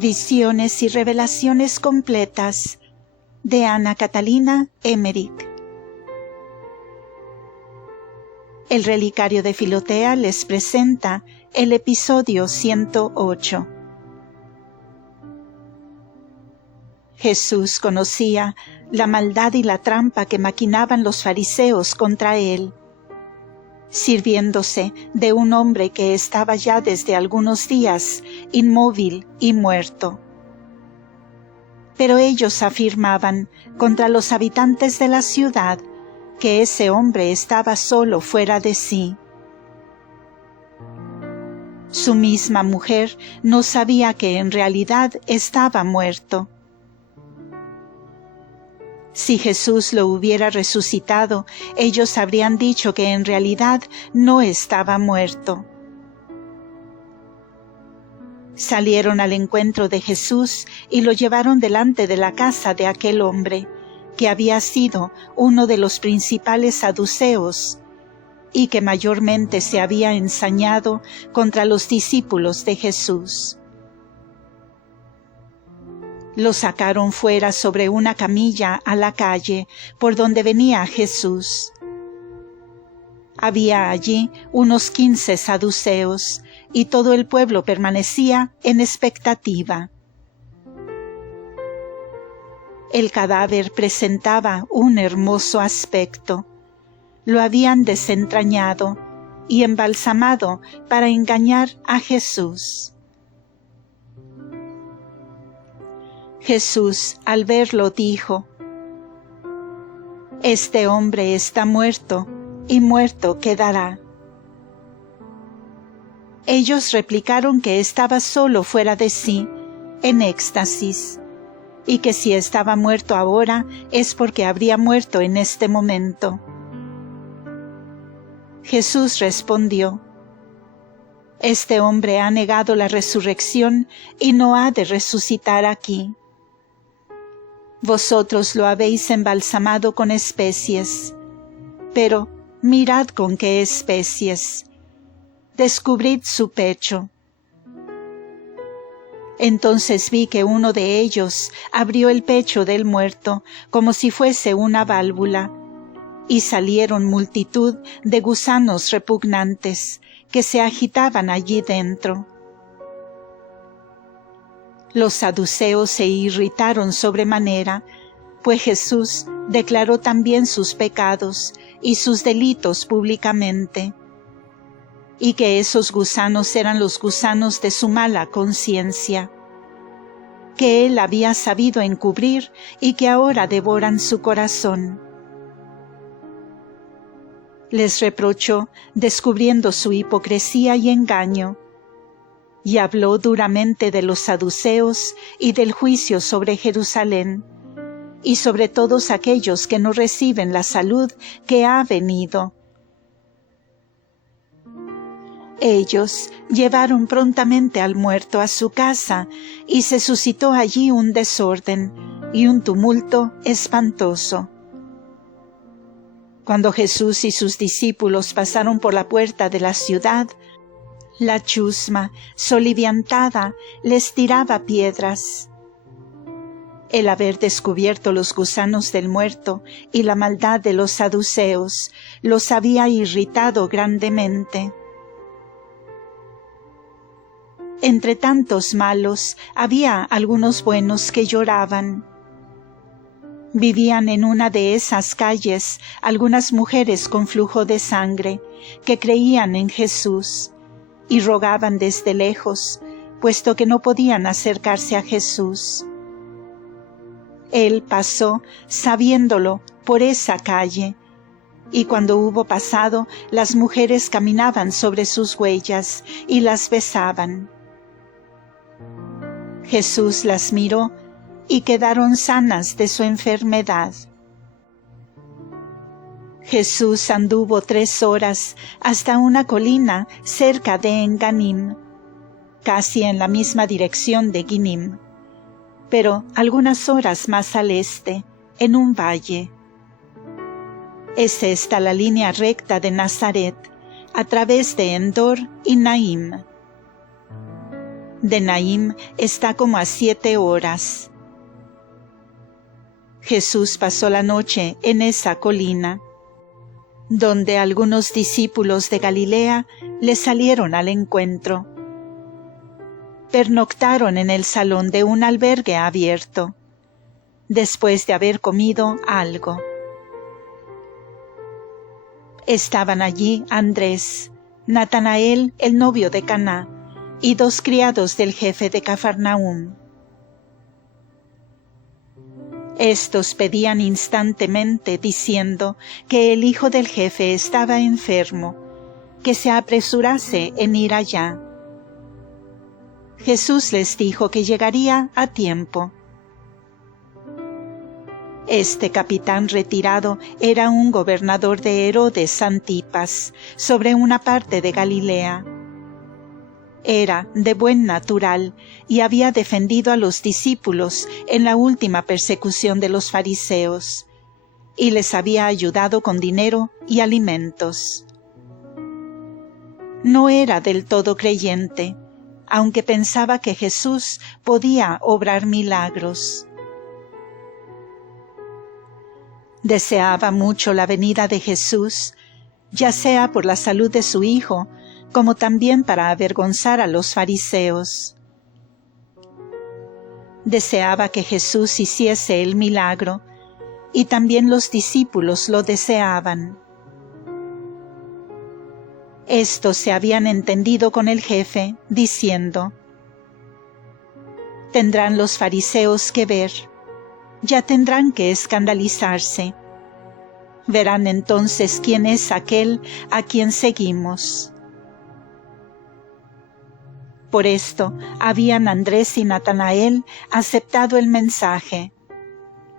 Visiones y revelaciones completas de Ana Catalina Emmerich. El Relicario de Filotea les presenta el episodio 108. Jesús conocía la maldad y la trampa que maquinaban los fariseos contra él, sirviéndose de un hombre que estaba ya desde algunos días inmóvil y muerto. Pero ellos afirmaban contra los habitantes de la ciudad que ese hombre estaba solo fuera de sí. Su misma mujer no sabía que en realidad estaba muerto. Si Jesús lo hubiera resucitado, ellos habrían dicho que en realidad no estaba muerto. Salieron al encuentro de Jesús y lo llevaron delante de la casa de aquel hombre, que había sido uno de los principales saduceos y que mayormente se había ensañado contra los discípulos de Jesús. Lo sacaron fuera sobre una camilla a la calle por donde venía Jesús. Había allí unos 15 saduceos y todo el pueblo permanecía en expectativa. El cadáver presentaba un hermoso aspecto. Lo habían desentrañado y embalsamado para engañar a Jesús. Jesús, al verlo, dijo: «Este hombre está muerto, y muerto quedará». Ellos replicaron que estaba solo fuera de sí, en éxtasis, y que si estaba muerto ahora es porque habría muerto en este momento. Jesús respondió: «Este hombre ha negado la resurrección y no ha de resucitar aquí. Vosotros lo habéis embalsamado con especies, pero mirad con qué especies. Descubrid su pecho». Entonces vi que uno de ellos abrió el pecho del muerto como si fuese una válvula, y salieron multitud de gusanos repugnantes que se agitaban allí dentro. Los saduceos se irritaron sobremanera, pues Jesús declaró también sus pecados y sus delitos públicamente, y que esos gusanos eran los gusanos de su mala conciencia, que él había sabido encubrir y que ahora devoran su corazón. Les reprochó, descubriendo su hipocresía y engaño, y habló duramente de los saduceos y del juicio sobre Jerusalén, y sobre todos aquellos que no reciben la salud que ha venido. Ellos llevaron prontamente al muerto a su casa, y se suscitó allí un desorden y un tumulto espantoso. Cuando Jesús y sus discípulos pasaron por la puerta de la ciudad, la chusma, soliviantada, les tiraba piedras. El haber descubierto los gusanos del muerto y la maldad de los saduceos los había irritado grandemente. Entre tantos malos había algunos buenos que lloraban. Vivían en una de esas calles algunas mujeres con flujo de sangre que creían en Jesús y rogaban desde lejos, puesto que no podían acercarse a Jesús. Él pasó, sabiéndolo, por esa calle, y cuando hubo pasado, las mujeres caminaban sobre sus huellas y las besaban. Jesús las miró y quedaron sanas de su enfermedad. Jesús anduvo 3 horas hasta una colina cerca de Enganim, casi en la misma dirección de Ginim, pero algunas horas más al este, en un valle. Es esta la línea recta de Nazaret, a través de Endor y Naim. De Naín está como a 7 horas. Jesús pasó la noche en esa colina, donde algunos discípulos de Galilea le salieron al encuentro. Pernoctaron en el salón de un albergue abierto, después de haber comido algo. Estaban allí Andrés, Natanael, el novio de Caná, y 2 criados del jefe de Cafarnaúm. Estos pedían instantemente, diciendo que el hijo del jefe estaba enfermo, que se apresurase en ir allá. Jesús les dijo que llegaría a tiempo. Este capitán retirado era un gobernador de Herodes Antipas, sobre una parte de Galilea. Era de buen natural y había defendido a los discípulos en la última persecución de los fariseos, y les había ayudado con dinero y alimentos. No era del todo creyente, aunque pensaba que Jesús podía obrar milagros. Deseaba mucho la venida de Jesús, ya sea por la salud de su hijo, como también para avergonzar a los fariseos. Deseaba que Jesús hiciese el milagro, y también los discípulos lo deseaban. Estos se habían entendido con el jefe, diciendo: «Tendrán los fariseos que ver, ya tendrán que escandalizarse. Verán entonces quién es aquel a quien seguimos». Por esto habían Andrés y Natanael aceptado el mensaje.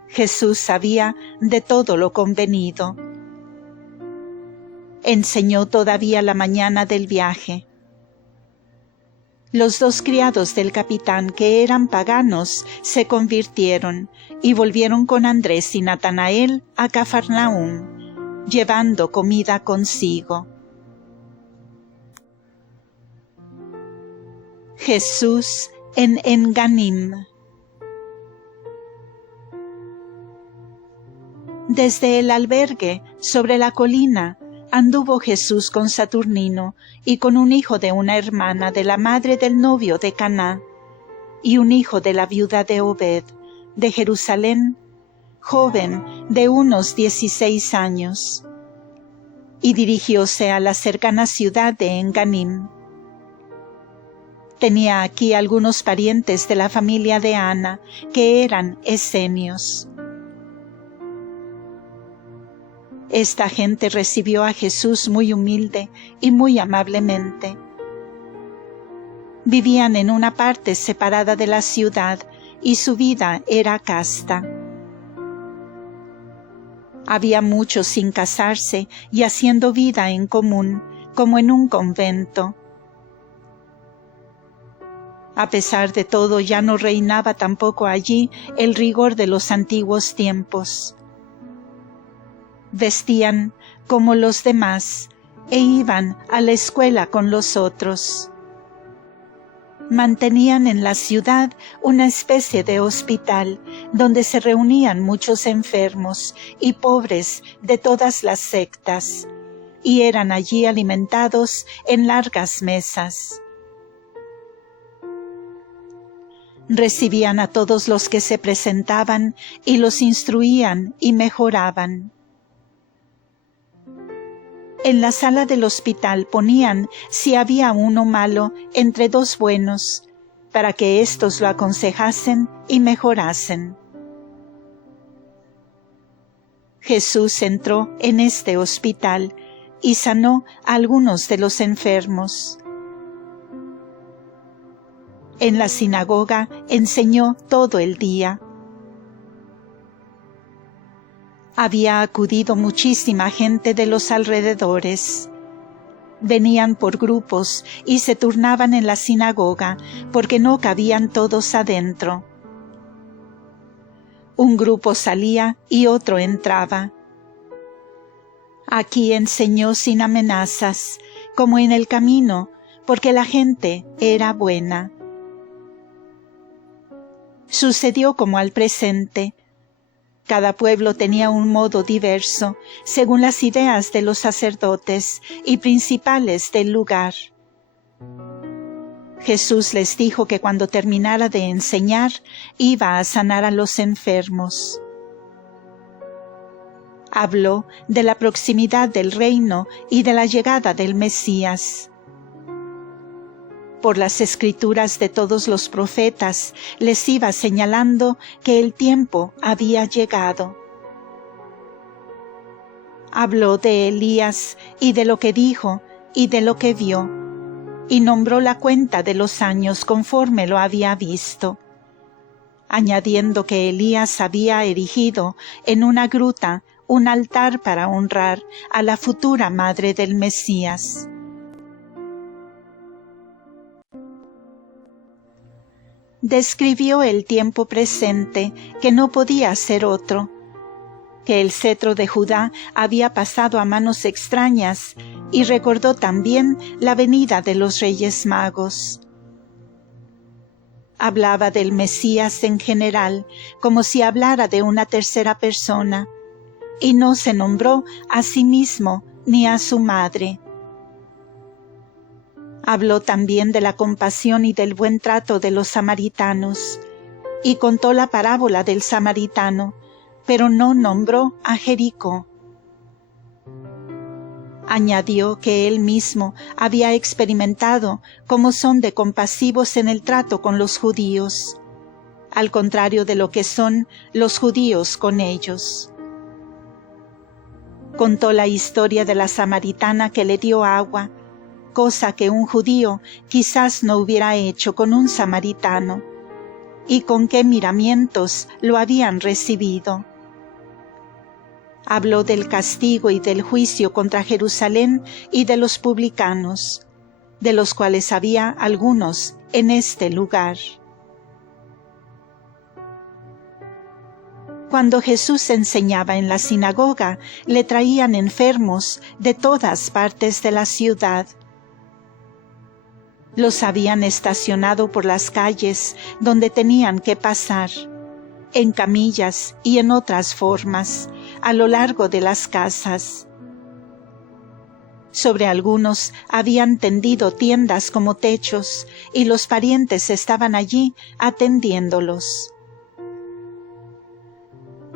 Jesús sabía de todo lo convenido. Enseñó todavía la mañana del viaje. Los 2 criados del capitán, que eran paganos, se convirtieron y volvieron con Andrés y Natanael a Cafarnaúm, llevando comida consigo. Jesús en Enganim. Desde el albergue, sobre la colina, anduvo Jesús con Saturnino y con un hijo de una hermana de la madre del novio de Caná, y un hijo de la viuda de Obed, de Jerusalén, joven de unos 16 años. Y dirigióse a la cercana ciudad de Enganim. Tenía aquí algunos parientes de la familia de Ana, que eran esenios. Esta gente recibió a Jesús muy humilde y muy amablemente. Vivían en una parte separada de la ciudad y su vida era casta. Había muchos sin casarse y haciendo vida en común, como en un convento. A pesar de todo, ya no reinaba tampoco allí el rigor de los antiguos tiempos. Vestían como los demás e iban a la escuela con los otros. Mantenían en la ciudad una especie de hospital donde se reunían muchos enfermos y pobres de todas las sectas, y eran allí alimentados en largas mesas. Recibían a todos los que se presentaban y los instruían y mejoraban. En la sala del hospital ponían, si había uno malo, entre 2 buenos, para que éstos lo aconsejasen y mejorasen. Jesús entró en este hospital y sanó a algunos de los enfermos. En la sinagoga enseñó todo el día. Había acudido muchísima gente de los alrededores. Venían por grupos y se turnaban en la sinagoga porque no cabían todos adentro. Un grupo salía y otro entraba. Aquí enseñó sin amenazas, como en el camino, porque la gente era buena. Sucedió como al presente. Cada pueblo tenía un modo diverso, según las ideas de los sacerdotes y principales del lugar. Jesús les dijo que cuando terminara de enseñar, iba a sanar a los enfermos. Habló de la proximidad del reino y de la llegada del Mesías. Por las escrituras de todos los profetas les iba señalando que el tiempo había llegado. Habló de Elías y de lo que dijo y de lo que vio, y nombró la cuenta de los años conforme lo había visto, añadiendo que Elías había erigido en una gruta un altar para honrar a la futura madre del Mesías. Describió el tiempo presente, que no podía ser otro, que el cetro de Judá había pasado a manos extrañas, y recordó también la venida de los Reyes Magos. Hablaba del Mesías en general, como si hablara de una tercera persona, y no se nombró a sí mismo ni a su madre. Habló también de la compasión y del buen trato de los samaritanos, y contó la parábola del samaritano, pero no nombró a Jericó. Añadió que él mismo había experimentado cómo son de compasivos en el trato con los judíos, al contrario de lo que son los judíos con ellos. Contó la historia de la samaritana que le dio agua, cosa que un judío quizás no hubiera hecho con un samaritano, y con qué miramientos lo habían recibido. Habló del castigo y del juicio contra Jerusalén y de los publicanos, de los cuales había algunos en este lugar. Cuando Jesús enseñaba en la sinagoga, le traían enfermos de todas partes de la ciudad. Los habían estacionado por las calles donde tenían que pasar, en camillas y en otras formas, a lo largo de las casas. Sobre algunos habían tendido tiendas como techos, y los parientes estaban allí atendiéndolos.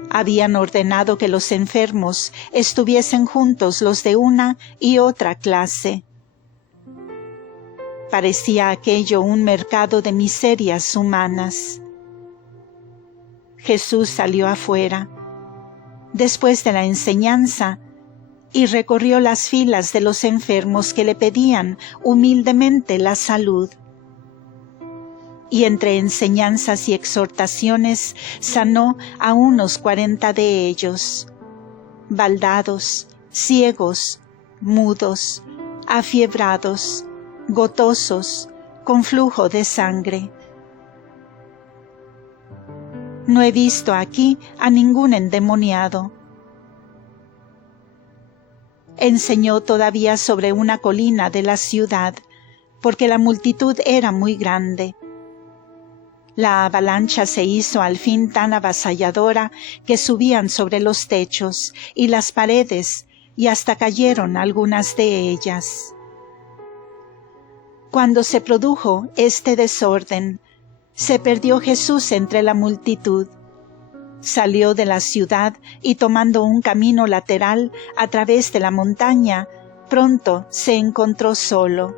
Habían ordenado que los enfermos estuviesen juntos los de una y otra clase. Parecía aquello un mercado de miserias humanas. Jesús salió afuera, después de la enseñanza, y recorrió las filas de los enfermos que le pedían humildemente la salud. Y entre enseñanzas y exhortaciones sanó a unos 40 de ellos, baldados, ciegos, mudos, afiebrados, gotosos, con flujo de sangre. No he visto aquí a ningún endemoniado. Enseñó todavía sobre una colina de la ciudad, porque la multitud era muy grande. La avalancha se hizo al fin tan avasalladora que subían sobre los techos y las paredes, y hasta cayeron algunas de ellas. Cuando se produjo este desorden, se perdió Jesús entre la multitud. Salió de la ciudad y tomando un camino lateral a través de la montaña, pronto se encontró solo.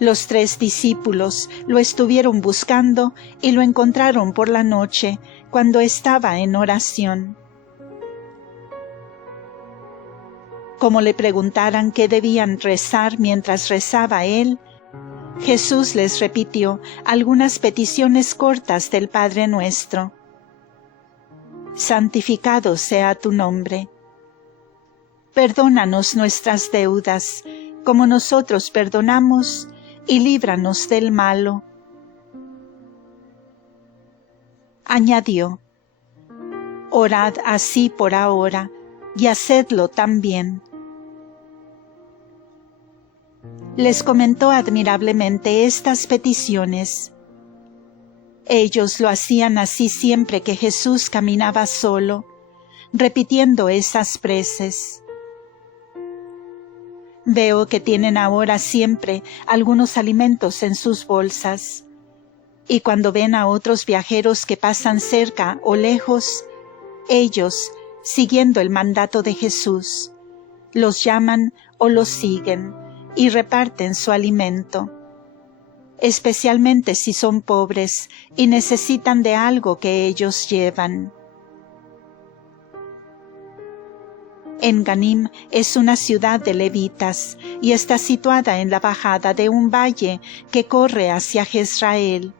Los 3 discípulos lo estuvieron buscando y lo encontraron por la noche, cuando estaba en oración. Como le preguntaran qué debían rezar mientras rezaba él, Jesús les repitió algunas peticiones cortas del Padre Nuestro. Santificado sea tu nombre. Perdónanos nuestras deudas, como nosotros perdonamos, y líbranos del malo. Añadió: orad así por ahora, y hacedlo también. Les comentó admirablemente estas peticiones. Ellos lo hacían así siempre que Jesús caminaba solo, repitiendo esas preces. Veo que tienen ahora siempre algunos alimentos en sus bolsas, y cuando ven a otros viajeros que pasan cerca o lejos, ellos, siguiendo el mandato de Jesús, los llaman o los siguen y reparten su alimento, especialmente si son pobres y necesitan de algo que ellos llevan. En-Ganim es una ciudad de levitas y está situada en la bajada de un valle que corre hacia Jezrael,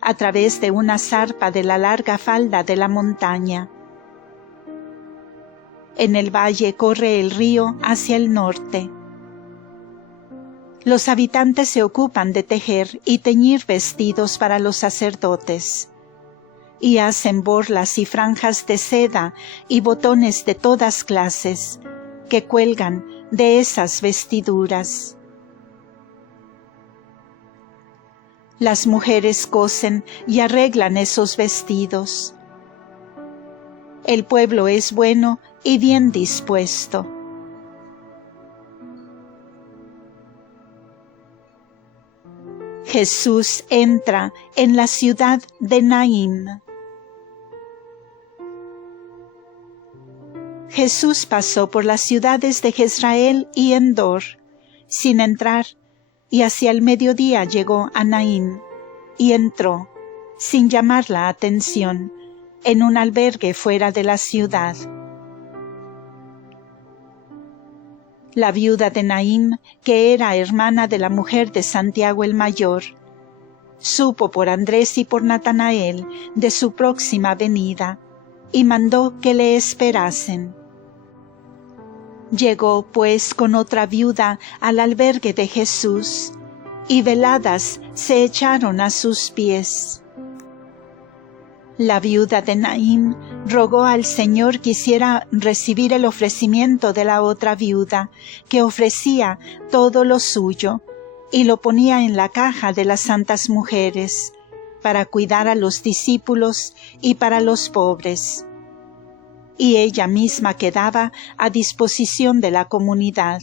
a través de una zarpa de la larga falda de la montaña. En el valle corre el río hacia el norte. Los habitantes se ocupan de tejer y teñir vestidos para los sacerdotes, y hacen borlas y franjas de seda y botones de todas clases que cuelgan de esas vestiduras. Las mujeres cosen y arreglan esos vestidos. El pueblo es bueno y bien dispuesto. Jesús entra en la ciudad de Naín. Jesús pasó por las ciudades de Jezrael y Endor, sin entrar, y hacia el mediodía llegó a Naín, y entró, sin llamar la atención, en un albergue fuera de la ciudad. La viuda de Naín, que era hermana de la mujer de Santiago el Mayor, supo por Andrés y por Natanael de su próxima venida, y mandó que le esperasen. Llegó, pues, con otra viuda al albergue de Jesús, y veladas se echaron a sus pies. La viuda de Naín rogó al Señor quisiera recibir el ofrecimiento de la otra viuda, que ofrecía todo lo suyo, y lo ponía en la caja de las santas mujeres, para cuidar a los discípulos y para los pobres. Y ella misma quedaba a disposición de la comunidad.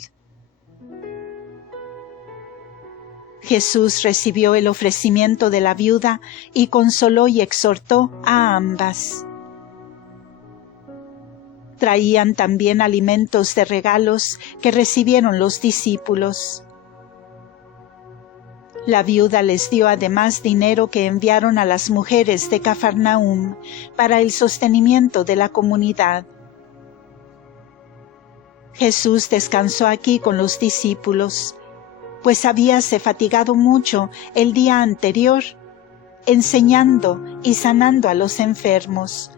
Jesús recibió el ofrecimiento de la viuda y consoló y exhortó a ambas. Traían también alimentos de regalos que recibieron los discípulos. La viuda les dio además dinero que enviaron a las mujeres de Cafarnaúm para el sostenimiento de la comunidad. Jesús descansó aquí con los discípulos, pues habíase fatigado mucho el día anterior, enseñando y sanando a los enfermos,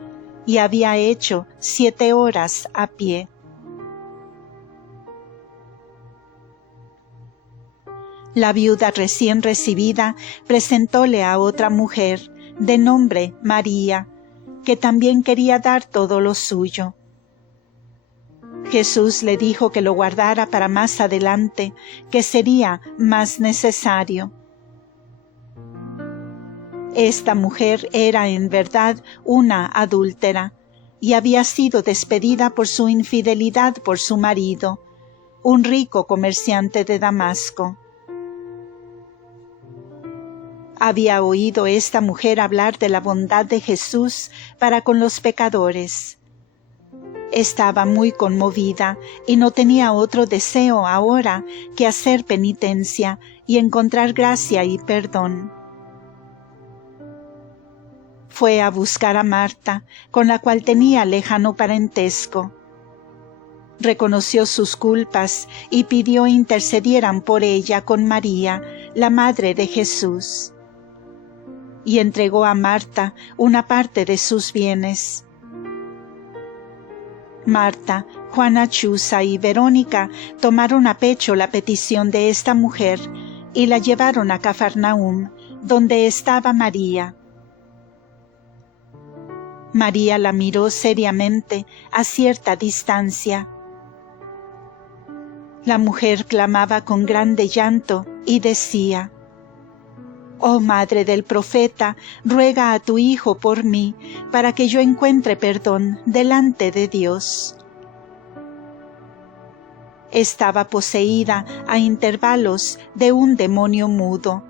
y había hecho 7 horas a pie. La viuda recién recibida presentóle a otra mujer, de nombre María, que también quería dar todo lo suyo. Jesús le dijo que lo guardara para más adelante, que sería más necesario. Esta mujer era en verdad una adúltera, y había sido despedida por su infidelidad por su marido, un rico comerciante de Damasco. Había oído esta mujer hablar de la bondad de Jesús para con los pecadores. Estaba muy conmovida y no tenía otro deseo ahora que hacer penitencia y encontrar gracia y perdón. Fue a buscar a Marta, con la cual tenía lejano parentesco. Reconoció sus culpas y pidió intercedieran por ella con María, la madre de Jesús. Y entregó a Marta una parte de sus bienes. Marta, Juana Chuza y Verónica tomaron a pecho la petición de esta mujer y la llevaron a Cafarnaúm, donde estaba María. María la miró seriamente a cierta distancia. La mujer clamaba con grande llanto y decía: Oh Madre del Profeta, ruega a tu Hijo por mí, para que yo encuentre perdón delante de Dios. Estaba poseída a intervalos de un demonio mudo,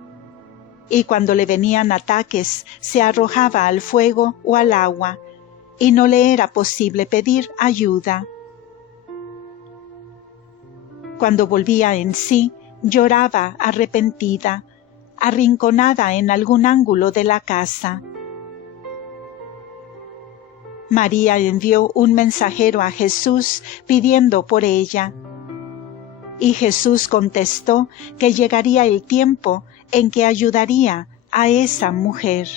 y cuando le venían ataques se arrojaba al fuego o al agua, y no le era posible pedir ayuda. Cuando volvía en sí, lloraba arrepentida, arrinconada en algún ángulo de la casa. María envió un mensajero a Jesús pidiendo por ella, y Jesús contestó que llegaría el tiempo en que ayudaría a esa mujer.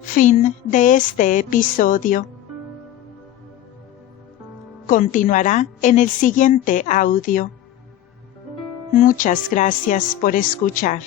Fin de este episodio. Continuará en el siguiente audio. Muchas gracias por escuchar.